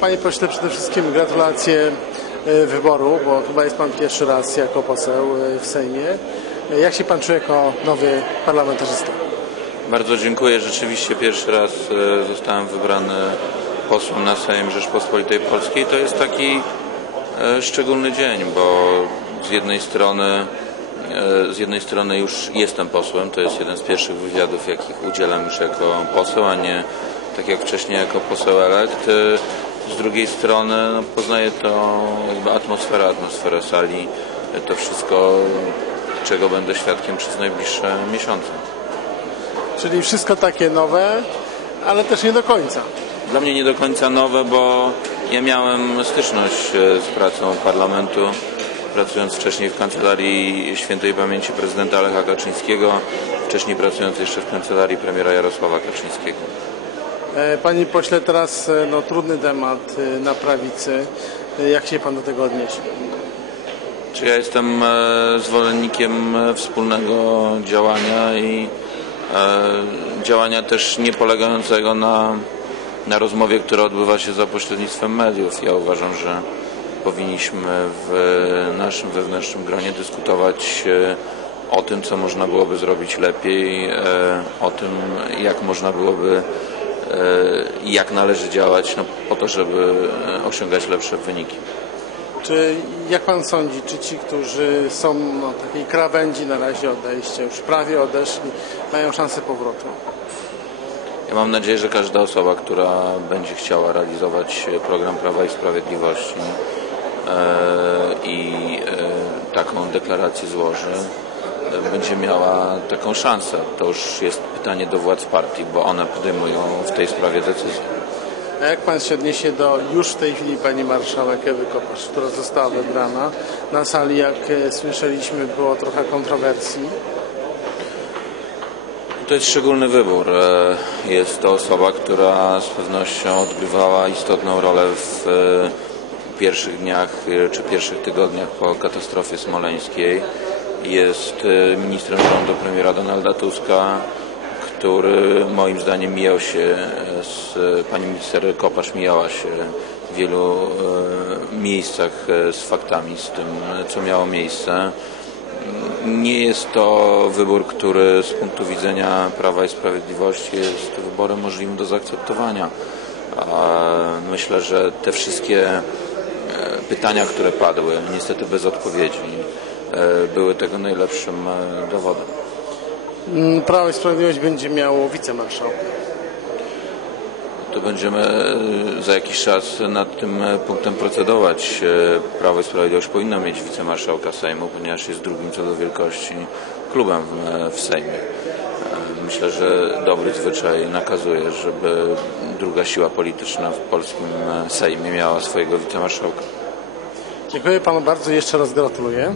Panie pośle, przede wszystkim gratulacje e, wyboru, bo chyba jest Pan pierwszy raz jako poseł e, w Sejmie. E, Jak się Pan czuje jako nowy parlamentarzysta? Bardzo dziękuję. Rzeczywiście pierwszy raz zostałem wybrany posłem na Sejm Rzeczpospolitej Polskiej. To jest taki szczególny dzień, bo z jednej strony z jednej strony już jestem posłem, to jest jeden z pierwszych wywiadów, jakich udzielam już jako poseł, a nie tak jak wcześniej jako poseł elekt. Z drugiej strony no, poznaję to jakby atmosferę, atmosferę sali, to wszystko, czego będę świadkiem przez najbliższe miesiące. Czyli wszystko takie nowe, ale też nie do końca. Dla mnie nie do końca nowe, bo ja miałem styczność e, z pracą parlamentu, pracując wcześniej w kancelarii świętej pamięci prezydenta Lecha Kaczyńskiego, wcześniej pracując jeszcze w kancelarii premiera Jarosława Kaczyńskiego. E, Panie pośle, teraz e, no, trudny temat e, na prawicy. Jak się Pan do tego odniesie? Czy ja jestem zwolennikiem wspólnego działania i działania też nie polegającego na, na rozmowie, która odbywa się za pośrednictwem mediów. Ja uważam, że powinniśmy w naszym wewnętrznym gronie dyskutować o tym, co można byłoby zrobić lepiej, o tym, jak można byłoby i jak należy działać no, po to, żeby e, osiągać lepsze wyniki. Czy jak Pan sądzi, czy ci, którzy są no, takiej krawędzi na razie odejścia, już prawie odeszli, mają szansę powrotu? Ja mam nadzieję, że każda osoba, która będzie chciała realizować program Prawa i Sprawiedliwości e, i e, taką deklarację złoży, e, będzie miała taką szansę. To już jest pytanie do władz partii, bo one podejmują w tej sprawie decyzje. A jak Pan się odniesie do już w tej chwili Pani Marszałek Ewy Kopacz, która została wybrana? Na sali, jak e, słyszeliśmy, było trochę kontrowersji. To jest szczególny wybór. E, Jest to osoba, która z pewnością odgrywała istotną rolę w e, pierwszych dniach czy pierwszych tygodniach po katastrofie smoleńskiej. Jest e, ministrem rządu premiera Donalda Tuska, który moim zdaniem mijał się e, z pani minister Kopacz mijała się w wielu e, miejscach e, z faktami, z tym, e, co miało miejsce. Nie jest to wybór, który z punktu widzenia Prawa i Sprawiedliwości jest wyborem możliwym do zaakceptowania. Myślę, że te wszystkie e, pytania, które padły, niestety bez odpowiedzi, e, były tego najlepszym e, dowodem. Mm, Prawo i Sprawiedliwość będzie miało wicemarszałka. To będziemy e, za jakiś czas nad tym e, punktem procedować. E, Prawo i Sprawiedliwość powinno mieć wicemarszałka Sejmu, ponieważ jest drugim co do wielkości klubem w, Sejmie. E, Myślę, że dobry zwyczaj nakazuje, żeby druga siła polityczna w polskim e, Sejmie miała swojego wicemarszałka. Dziękuję Panu bardzo i jeszcze raz gratuluję.